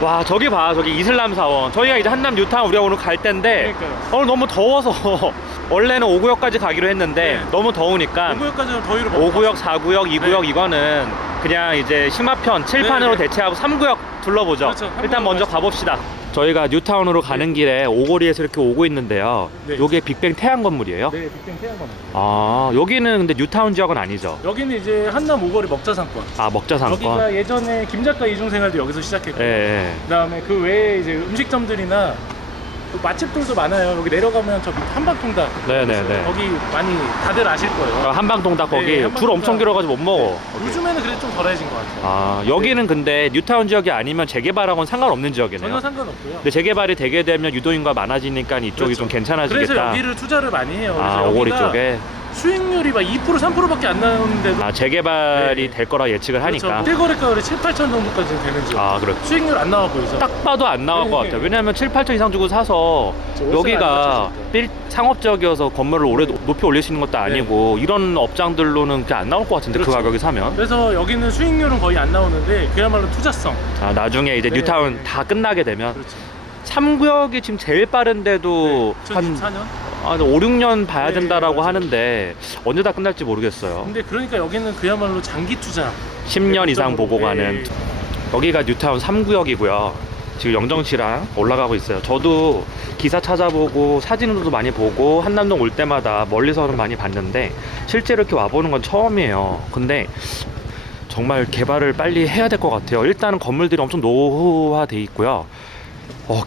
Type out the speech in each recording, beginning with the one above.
와, 저기 봐, 저기 이슬람 사원. 저희가 이제 한남 뉴타운 우리가 오늘 갈 텐데 그러니까요. 오늘 너무 더워서 원래는 5구역까지 가기로 했는데 네. 너무 더우니까 5구역까지는 더위로 5구역, 4구역, 2구역 네. 이거는 그냥 이제 심화편, 칠판으로 네, 네. 대체하고 3구역 둘러보죠. 그렇죠. 일단 먼저 가봅시다. 저희가 뉴타운으로 가는 길에 오거리에서 이렇게 오고 있는데요. 네. 요게 빅뱅 태양 건물이에요? 네, 빅뱅 태양광. 아, 여기는 근데 뉴타운 지역은 아니죠? 여기는 이제 한남 오거리 먹자상권. 아, 먹자상권. 여기가 예전에 김 작가 이중생활도 여기서 시작했고, 예, 예. 그다음에 그 외에 이제 음식점들이나 또 맛집들도 많아요. 여기 내려가면 저 밑 한방통닭. 네네네. 거기 많이 다들 아실 거예요. 한방통닭 거기 네, 줄 한방통닭. 엄청 길어가지고 못 먹어. 요즘에는 그래도 좀 덜해진 것 같아요. 아, 여기는 근데 뉴타운 지역이 아니면 재개발하고는 상관없는 지역이네요. 전혀 상관없고요. 근데 재개발이 되게 되면 유도인구가 많아지니까 이쪽이 그렇죠. 좀 괜찮아지겠다. 그래서 여기를 투자를 많이 해요. 아, 그래서 오거리 여기가 쪽에. 수익률이 막 2% 3%밖에 안 나오는데도 아, 재개발이 네. 될 거라 예측을 하니까. 그렇죠. 실거래가율이 7, 8천 정도까지 되는 지역. 아, 그렇죠. 수익률 안 나와 보이죠? 딱 봐도 안 나올 네, 것 네. 같아요. 왜냐면 7, 8천 이상 주고 사서 저 월세가 여기가 안 상업지역이어서 건물을 오래 높이 올릴 수 있는 것도 아니고 이런 업장들로는 그냥 안 나올 것 같은데 그 그렇죠. 가격에 사면. 그래서 여기는 수익률은 거의 안 나오는데 그야말로 투자성. 아, 나중에 이제 네. 뉴타운 다 끝나게 되면 그렇죠. 3구역이 지금 제일 빠른데도 한 2024년? 5, 6년 봐야 네, 된다라고 맞아요. 하는데 언제 다 끝날지 모르겠어요. 근데 그러니까 여기는 그야말로 장기 투자. 10년 이상 네, 보고 가는. 여기가 뉴타운 3구역이고요. 지금 영정씨랑 올라가고 있어요. 저도 기사 찾아보고 사진도 많이 보고 한남동 올 때마다 멀리서는 많이 봤는데 실제로 이렇게 와보는 건 처음이에요. 근데 정말 개발을 빨리 해야 될 것 같아요. 일단은 건물들이 엄청 노후화돼 있고요.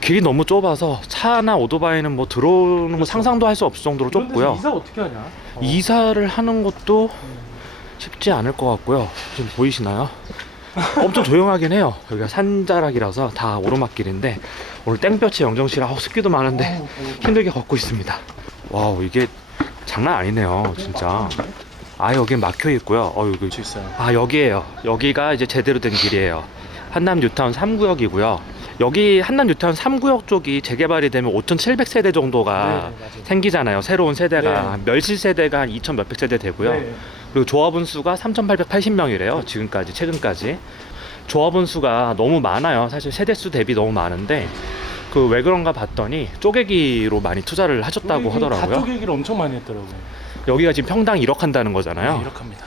길이 너무 좁아서 차나 오토바이는 뭐 들어오는 거 상상도 할 수 없을 정도로 이런 데서 좁고요. 이사 어떻게 하냐? 이사를 하는 것도 쉽지 않을 것 같고요. 지금 보이시나요? 엄청 조용하긴 해요. 여기가 산자락이라서 다 오르막길인데 오늘 땡볕에 영정씨라 습기도 많은데 힘들게 걷고 있습니다. 와우, 이게 장난 아니네요 진짜. 아, 여긴 막혀 있고요. 여기 수 있어요. 아, 여기에요. 여기가 이제 제대로 된 길이에요. 한남 뉴타운 3구역이고요. 여기 한남 뉴타운 3구역 쪽이 재개발이 되면 5,700세대 정도가 네, 맞아요. 생기잖아요. 새로운 세대가. 네. 멸실 세대가 한 2,000 몇백 세대 되고요. 네. 그리고 조합원 수가 3,880명이래요. 지금까지, 최근까지. 조합원 수가 너무 많아요. 사실 세대수 대비 너무 많은데 그 왜 그런가 봤더니 쪼개기로 많이 투자를 하셨다고 하더라고요. 가쪽 얘기를 엄청 많이 했더라고요. 여기가 지금 평당 1억 한다는 거잖아요. 네, 이렇게 합니다.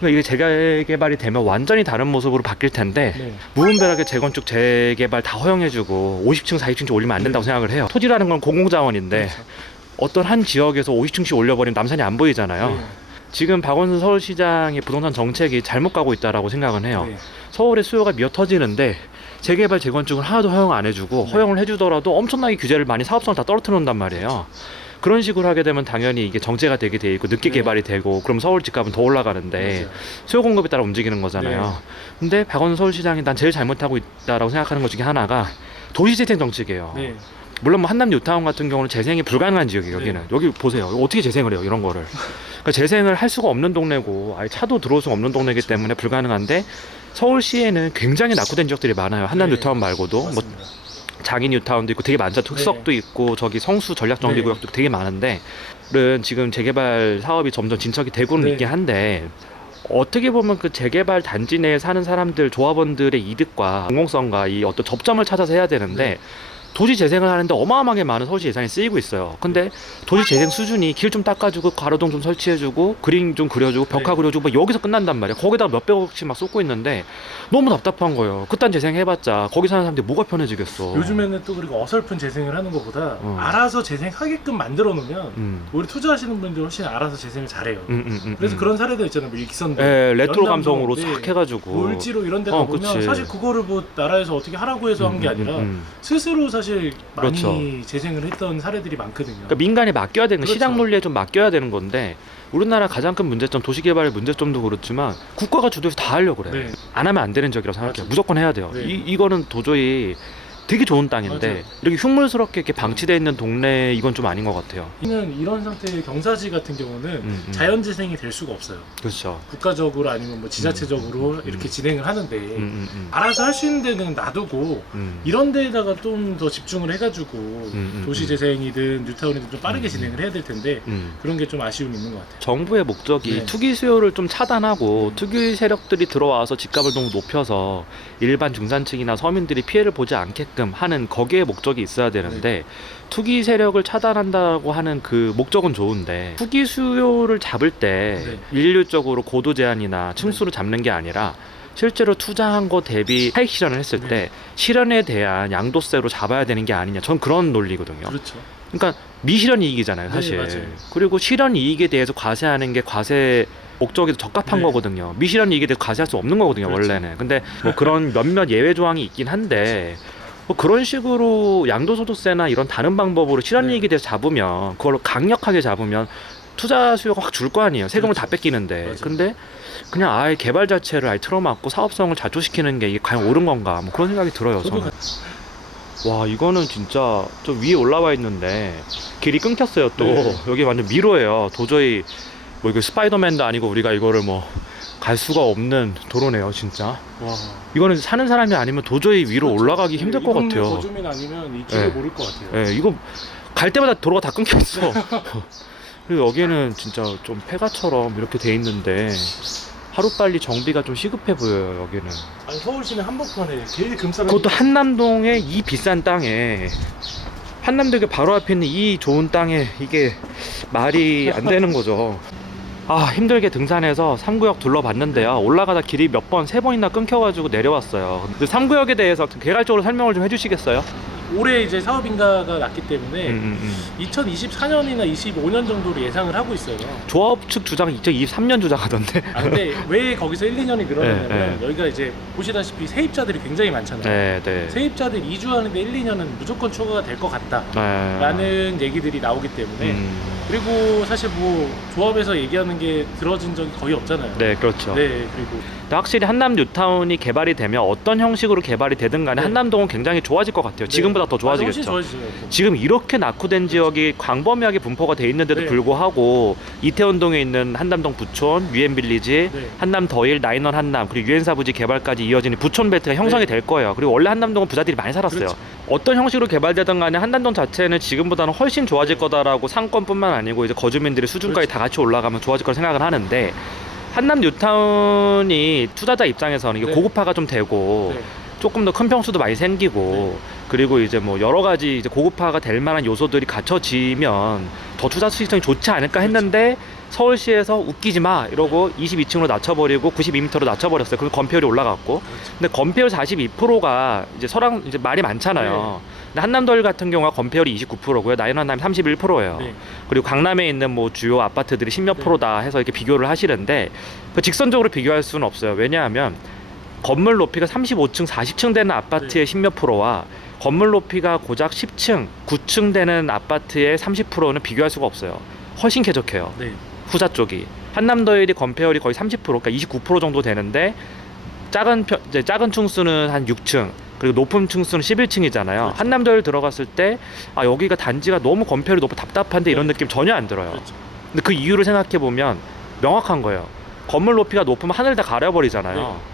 그러니까 이게 재개발이 되면 완전히 다른 모습으로 바뀔 텐데 네. 무분별하게 재건축, 재개발 다 허용해주고 50층, 40층씩 올리면 안 된다고 생각을 해요. 토지라는 건 공공자원인데 그렇죠. 어떤 한 지역에서 50층씩 올려버리면 남산이 안 보이잖아요. 네. 지금 박원순 서울시장의 부동산 정책이 잘못 가고 있다라고 생각은 해요. 네. 서울의 수요가 미어 터지는데 재개발, 재건축은 하나도 허용 안 해주고 허용을 해주더라도 엄청나게 규제를 많이 사업성을 다 떨어뜨려 놓는단 말이에요. 그런 식으로 하게 되면 당연히 이게 정체가 되게 돼 있고 늦게 네. 개발이 되고 그럼 서울 집값은 더 올라가는데 맞아요. 수요 공급에 따라 움직이는 거잖아요. 네. 근데 박원순 서울시장이 난 제일 잘못하고 있다라고 생각하는 것 중에 하나가 도시재생 정책이에요. 네. 물론 뭐 한남 뉴타운 같은 경우는 재생이 불가능한 지역이에요. 여기는 네. 여기 보세요. 어떻게 재생을 해요, 이런 거를. 그러니까 재생을 할 수가 없는 동네고 아예 차도 들어올 수가 없는 동네이기 때문에 불가능한데 서울시에는 굉장히 낙후된 지역들이 많아요. 한남 네. 뉴타운 말고도 뭐 맞습니다. 장인 뉴타운도 있고 되게 많죠. 특석도 있고 저기 성수 전략정비구역도 되게 많은데 지금 재개발 사업이 점점 진척이 되고는 네. 있긴 한데 어떻게 보면 그 재개발 단지 내에 사는 사람들, 조합원들의 이득과 공공성과 이 어떤 접점을 찾아서 해야 되는데 도시 재생을 하는데 어마어마하게 많은 서울시 예산이 쓰이고 있어요. 근데 도시 재생 수준이 길 좀 닦아주고 가로등 좀 설치해주고 그림 좀 그려주고 벽화 네. 그려주고 뭐 여기서 끝난단 말이에요. 거기다가 몇백억씩 막 쏟고 있는데 너무 답답한 거예요. 그딴 재생 해봤자 거기 사는 사람들이 뭐가 편해지겠어. 요즘에는 또 그리고 어설픈 재생을 하는 것보다 어. 알아서 재생하게끔 만들어 놓으면 음. 우리 투자하시는 분들 훨씬 알아서 재생을 잘해요. 그래서 음. 그런 사례들 있잖아요. 뭐 익선도, 예, 레트로 연남도, 감성으로 네. 싹 해가지고 울지로 이런 데 가보면 그치. 사실 그거를 뭐 나라에서 어떻게 하라고 해서 한 게 아니라 스스로 사실 많이 그렇죠. 재생을 했던 사례들이 많거든요. 그러니까 민간이 맡겨야 되는 거, 그렇죠. 시장 논리에 좀 맡겨야 되는 건데 우리나라 가장 큰 문제점, 도시개발의 문제점도 그렇지만 국가가 주도해서 다 하려고 그래. 네. 안 하면 안 되는 적이라고 생각해요. 맞아요. 무조건 해야 돼요. 네. 이거는 도저히 되게 좋은 땅인데 맞아요. 이렇게 흉물스럽게 이렇게 방치되어 있는 동네 이건 좀 아닌 것 같아요. 이런 상태의 경사지 같은 경우는 자연재생이 될 수가 없어요. 그렇죠. 국가적으로 아니면 뭐 지자체적으로 이렇게 진행을 하는데 알아서 할 수 있는 데는 놔두고 이런 데에다가 좀 더 집중을 해가지고 도시재생이든 뉴타운이든 좀 빠르게 진행을 해야 될 텐데 그런 게 좀 아쉬움이 있는 것 같아요. 정부의 목적이 네. 투기 수요를 좀 차단하고 투기 세력들이 들어와서 집값을 너무 높여서 일반 중산층이나 서민들이 피해를 보지 않게끔 하는 거기에 목적이 있어야 되는데 투기 세력을 차단한다고 하는 그 목적은 좋은데 투기 수요를 잡을 때 일률적으로 고도 제한이나 층수를 잡는 게 아니라 실제로 투자한 거 대비 차익 실현을 했을 때 실현에 대한 양도세로 잡아야 되는 게 아니냐, 전 그런 논리거든요. 그렇죠. 그러니까 미실현 이익이잖아요, 사실. 맞아요. 그리고 실현 이익에 대해서 과세하는 게 과세 목적에도 적합한 거거든요. 미실현 이익에 대해서 과세할 수 없는 거거든요, 그렇죠. 원래는. 근데 뭐 그런 몇몇 예외 조항이 있긴 한데 뭐 그런 식으로 양도소득세나 이런 다른 방법으로 실현 이익에 대해서 잡으면, 그걸로 강력하게 잡으면 투자 수요가 확 줄 거 아니에요. 세금을 다 뺏기는데. 맞아요. 근데 그냥 아예 개발 자체를 아예 틀어막고 사업성을 자초시키는 게 이게 과연 옳은 건가, 뭐 그런 생각이 들어요, 저는. 와, 이거는 진짜 좀 위에 올라와 있는데 길이 끊겼어요 또. 여기 완전 미로예요. 도저히 뭐 이거 스파이더맨도 아니고 우리가 이거를 뭐 갈 수가 없는 도로네요, 진짜. 와. 이거는 사는 사람이 아니면 도저히 위로 올라가기 힘들 것 같아요. 거주민 아니면 이 길을 모를 것 같아요. 예, 이거 갈 때마다 도로가 다 끊겨 있어. 그리고 여기는 진짜 좀 폐가처럼 이렇게 돼 있는데 하루빨리 정비가 좀 시급해 보여요, 여기는. 아니, 서울시내 한복판에 길 금싸. 그것도 한남동의 이 비싼 땅에, 한남동의 바로 앞에 있는 이 좋은 땅에 이게 말이 안 되는 거죠. 아, 힘들게 등산해서 3구역 둘러봤는데요. 올라가다 길이 몇 번, 3번이나 끊겨가지고 내려왔어요. 근데 3구역에 대해서 개괄적으로 설명을 좀 해주시겠어요? 올해 이제 사업 인가가 났기 때문에 2024년이나 25년 정도로 예상을 하고 있어요. 조합 측 주장은 2023년 주장하던데. 아, 근데 왜 거기서 1, 2년이 늘어나냐면 네. 여기가 이제 보시다시피 세입자들이 굉장히 많잖아요. 네. 세입자들 이주하는데 1, 2년은 무조건 초과가 될 것 같다 라는 얘기들이 나오기 때문에 그리고 사실 뭐 조합에서 얘기하는 게 들어진 적이 거의 없잖아요. 네, 그렇죠. 네, 그리고 확실히 한남 뉴타운이 개발이 되면 어떤 형식으로 개발이 되든 간에 한남동은 굉장히 좋아질 것 같아요. 지금보다 더 좋아지겠죠. 훨씬 좋아지죠. 지금 이렇게 낙후된 지역이 광범위하게 분포가 돼 있는데도 불구하고 이태원동에 있는 한남동 부촌, 유엔빌리지, 한남 더힐, 나인원 한남, 그리고 유엔사 부지 개발까지 이어지는 부촌 벨트가 형성이 될 거예요. 그리고 원래 한남동은 부자들이 많이 살았어요. 그렇죠. 어떤 형식으로 개발되든 간에 한남동 자체는 지금보다는 훨씬 좋아질 거다라고 상권뿐만 아니고 이제 거주민들의 수준까지 다 같이 올라가면 좋아질 거라 생각을 하는데, 한남 뉴타운이 투자자 입장에서는 이게 고급화가 좀 되고 조금 더 큰 평수도 많이 생기고 그리고 이제 뭐 여러 가지 이제 고급화가 될 만한 요소들이 갖춰지면 더 투자 수익성이 좋지 않을까 했는데 서울시에서 웃기지 마 이러고 22층으로 낮춰버리고 92m로 낮춰버렸어요. 그럼 건폐율이 올라갔고. 근데 건폐율 42%가 이제 서랑 이제 말이 많잖아요. 근데 한남더힐 같은 경우가 건폐율이 29%고요. 나인원남이 31%예요. 그리고 강남에 있는 뭐 주요 아파트들이 10몇 프로다 해서 이렇게 비교를 하시는데 그 직선적으로 비교할 수는 없어요. 왜냐하면 건물 높이가 35층, 40층 되는 아파트의 10몇 프로와 건물 높이가 고작 10층, 9층 되는 아파트의 30%는 비교할 수가 없어요. 훨씬 쾌적해요. 후자 쪽이. 한남더힐이 건폐율이 거의 30%, 그러니까 29% 정도 되는데 이제 작은 층수는 한 6층, 그리고 높은 층수는 11층이잖아요. 한남더힐 들어갔을 때 아, 여기가 단지가 너무 건폐율이 높고 답답한데 이런 느낌 전혀 안 들어요. 근데 그 이유를 생각해 보면 명확한 거예요. 건물 높이가 높으면 하늘 다 가려버리잖아요.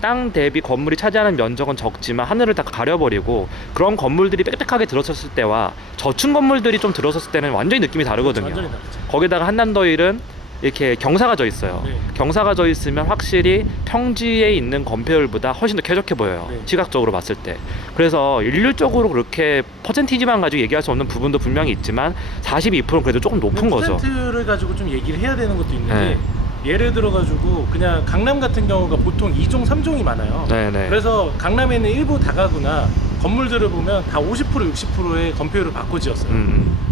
땅 대비 건물이 차지하는 면적은 적지만 하늘을 다 가려버리고 그런 건물들이 빽빽하게 들어섰을 때와 저층 건물들이 좀 들어섰을 때는 완전히 느낌이 다르거든요. 완전히 다르죠. 거기다가 한남더힐은 이렇게 경사가 져 있어요. 경사가 져 있으면 확실히 평지에 있는 건폐율보다 훨씬 더 쾌적해 보여요. 시각적으로 봤을 때. 그래서 일률적으로 그렇게 퍼센티지만 가지고 얘기할 수 없는 부분도 분명히 있지만 42%는 그래도 조금 높은 거죠. 퍼센트를 가지고 좀 얘기를 해야 되는 것도 있는데 예를 들어 가지고 그냥 강남 같은 경우가 보통 2종, 3종이 많아요. 그래서 강남에 있는 일부 다가구나 건물들을 보면 다 50%, 60%의 건폐율을 바꿔 지었어요.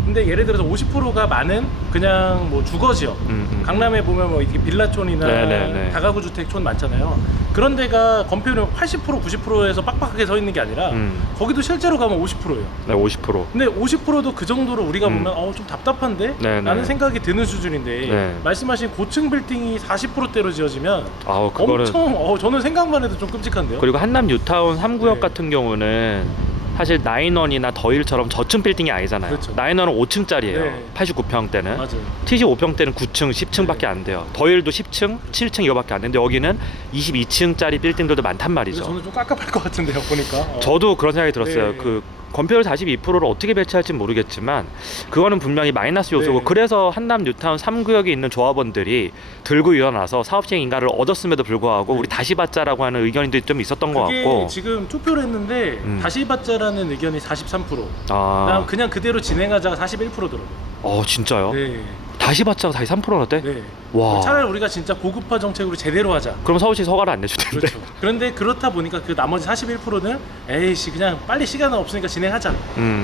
근데 예를 들어서 50%가 많은 그냥 뭐 주거 지역, 강남에 보면 뭐 이렇게 빌라촌이나 네네네. 다가구 주택촌 많잖아요. 그런 데가 건폐율이 80% 90%에서 빡빡하게 서 있는 게 아니라 거기도 실제로 가면 50%예요. 네, 50%. 근데 50%도 그 정도로 우리가 보면 좀 답답한데? 네네. 라는 생각이 드는 수준인데 네. 말씀하신 고층 빌딩이 40%대로 지어지면 아우, 그거는 엄청 저는 생각만 해도 좀 끔찍한데요? 그리고 한남 뉴타운 3구역 네. 같은 경우는 사실 나인원이나 더힐처럼 저층 빌딩이 아니잖아요. 그렇죠. 나인원은 5층짜리예요. 네. 89평대는. 맞아요. TG 5평대는 9층, 10층밖에 네. 안 돼요. 더힐도 10층, 7층 이거밖에 안 되는데 여기는 22층짜리 빌딩들도 많단 말이죠. 그래서 저는 좀 깝깝할 것 같은데요, 보니까. 저도 그런 생각이 들었어요. 네. 그 건폐율 42%를 어떻게 배치할지 모르겠지만 그거는 분명히 마이너스 요소고 네. 그래서 한남 뉴타운 3구역에 있는 조합원들이 들고 일어나서 사업시행 인가를 얻었음에도 불구하고 우리 다시 받자라고 하는 의견이 좀 있었던 것 그게 같고 지금 투표를 했는데 다시 받자라는 의견이 43%. 아, 그냥 그대로 진행하자가 41%더라고요. 진짜요? 네. 다시 받자가 다시 3%였대? 네. 와. 차라리 우리가 진짜 고급화 정책으로 제대로 하자. 그럼 서울시 허가를 안 내줄 텐데. 그렇죠. 그런데 그렇다 보니까 그 나머지 41%는 에이씨 그냥 빨리 시간은 없으니까 진행하자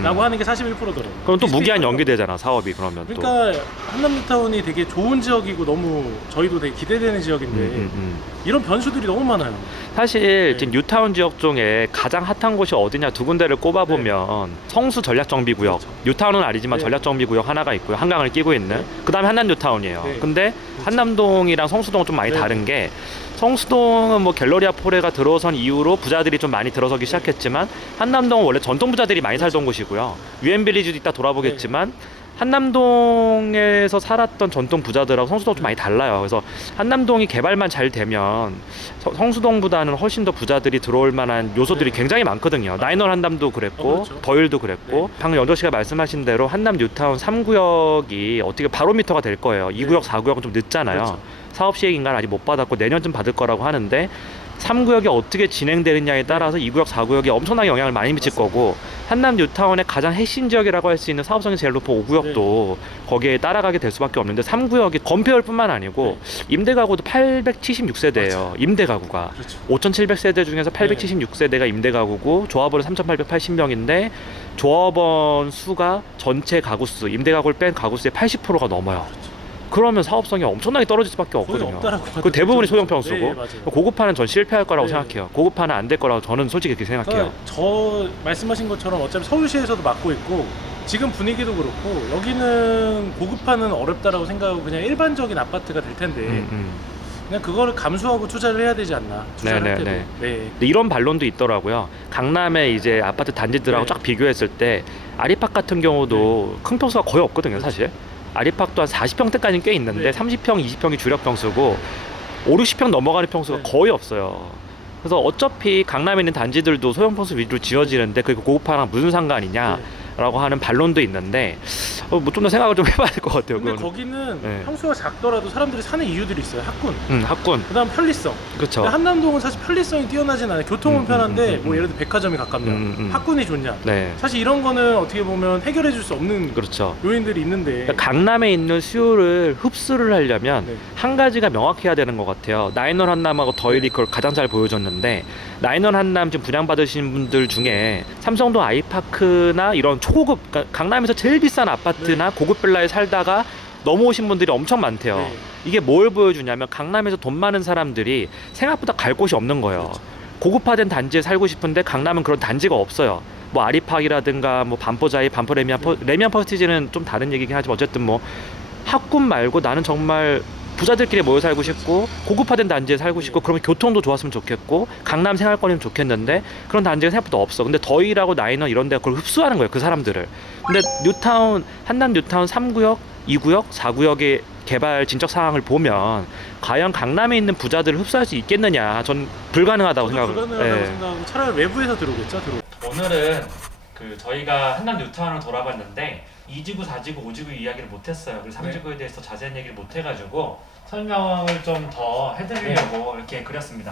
라고 하는 게 41%더라고요. 그럼 또 무기한 연기되잖아 사업이 그러면 또. 그러니까 한남 뉴타운이 되게 좋은 지역이고 너무 저희도 되게 기대되는 지역인데 이런 변수들이 너무 많아요. 사실 네. 지금 뉴타운 지역 중에 가장 핫한 곳이 어디냐 두 군데를 꼽아보면 성수 전략정비구역, 그렇죠. 뉴타운은 아니지만 네. 전략정비구역 하나가 있고요. 한강을 끼고 있는. 네. 그 다음에 한남 뉴타운이에요. 네. 근데 한남동이랑 성수동은 좀 많이 네. 다른 게 성수동은 뭐 갤러리아 포레가 들어선 이후로 부자들이 좀 많이 들어서기 시작했지만 한남동은 원래 전통 부자들이 많이 살던 곳이고요. 유엔빌리지도 이따 돌아보겠지만 한남동에서 살았던 전통 부자들하고 성수동 좀 많이 달라요. 그래서 한남동이 개발만 잘 되면 성수동보다는 훨씬 더 부자들이 들어올 만한 요소들이 네. 굉장히 많거든요. 나인원 한남도 그랬고 그렇죠. 더힐도 그랬고 방금 연정 씨가 말씀하신 대로 한남 뉴타운 3구역이 어떻게 바로미터가 될 거예요. 2구역, 4구역은 좀 늦잖아요. 그렇죠. 사업 시행 인가를 아직 못 받았고 내년쯤 받을 거라고 하는데 3구역이 어떻게 진행되느냐에 따라서 2구역, 4구역에 엄청나게 영향을 많이 미칠 거고 한남 뉴타운의 가장 핵심 지역이라고 할 수 있는 사업성이 제일 높은 5구역도 거기에 따라가게 될 수밖에 없는데 3구역이 건폐율뿐만 아니고 임대가구도 876세대예요. 임대가구가 그렇죠. 5,700세대 중에서 876세대가 임대가구고 조합원은 3,880명인데 조합원 수가 전체 가구 수, 임대가구를 뺀 가구 수의 80%가 넘어요. 그러면 사업성이 엄청나게 떨어질 수밖에 거의 없거든요. 없다라고 그 대부분이 소형 네, 평수고 맞아요. 고급화는 전 실패할 거라고 네. 생각해요. 고급화는 안 될 거라고 저는 솔직히 그렇게 생각해요. 그러니까 저 말씀하신 것처럼 어차피 서울시에서도 맡고 있고 지금 분위기도 그렇고 여기는 고급화는 어렵다라고 생각하고 그냥 일반적인 아파트가 될 텐데 그냥 그거를 감수하고 투자를 해야 되지 않나. 투자를 할 때도. 네네네. 네. 근데 이런 반론도 있더라고요. 강남의 이제 아파트 단지들하고 네. 쫙 비교했을 때 아리팍 같은 경우도 큰 평수가 거의 없거든요, 사실. 아리팍도 한 40평대까지는 꽤 있는데 네. 30평, 20평이 주력 평수고 5, 60평 넘어가는 평수가 네. 거의 없어요. 그래서 어차피 강남에 있는 단지들도 소형 평수 위주로 지어지는데 그게 고급화랑 무슨 상관이냐? 네. 라고 하는 반론도 있는데 뭐 좀 더 생각을 좀 해봐야 될 것 같아요. 근데 그거는. 거기는 네. 평수가 작더라도 사람들이 사는 이유들이 있어요. 학군. 학군. 그다음 편리성. 그렇죠. 근데 한남동은 사실 편리성이 뛰어나진 않아요. 교통은 편한데 뭐 예를 들어 백화점이 가깝냐, 학군이 좋냐. 네. 사실 이런 거는 어떻게 보면 해결해 줄 수 없는 그렇죠. 요인들이 있는데 그러니까 강남에 있는 수요를 흡수를 하려면 네. 한 가지가 명확해야 되는 것 같아요. 나인원 한남하고 더힐이 그걸 가장 잘 보여줬는데 나인원 한남 지금 분양받으신 분들 중에 삼성동 아이파크나 이런 초고급 그러니까 강남에서 제일 비싼 아파트나 고급 빌라에 살다가 넘어오신 분들이 엄청 많대요. 네. 이게 뭘 보여주냐면 강남에서 돈 많은 사람들이 생각보다 갈 곳이 없는 거예요. 그렇죠. 고급화된 단지에 살고 싶은데 강남은 그런 단지가 없어요. 뭐 아리팍이라든가 뭐 반포자이, 반포 레미안, 레미안 퍼스티지는 좀 다른 얘기긴 하지만 어쨌든 뭐 학군 말고 나는 정말 부자들끼리 모여 살고 싶고 고급화된 단지에 살고 싶고 그러면 교통도 좋았으면 좋겠고 강남 생활권이면 좋겠는데 그런 단지가 생각보다 없어. 근데 더힐하고 나인원 이런 데가 그걸 흡수하는 거예요, 그 사람들을. 근데 뉴타운, 한남 뉴타운 3구역, 2구역, 4구역의 개발 진척 사항을 보면 과연 강남에 있는 부자들을 흡수할 수 있겠느냐, 전 불가능하다고 생각을. 불가능하다고 생각하고 차라리 외부에서 들어오겠죠. 오늘은 그 저희가 한남 뉴타운을 돌아봤는데 2지구, 4지구, 5지구 이야기를 못했어요. 그래서 3지구에 대해서 자세한 얘기를 못해가지고 설명을 좀 더 해드리려고 이렇게 그렸습니다.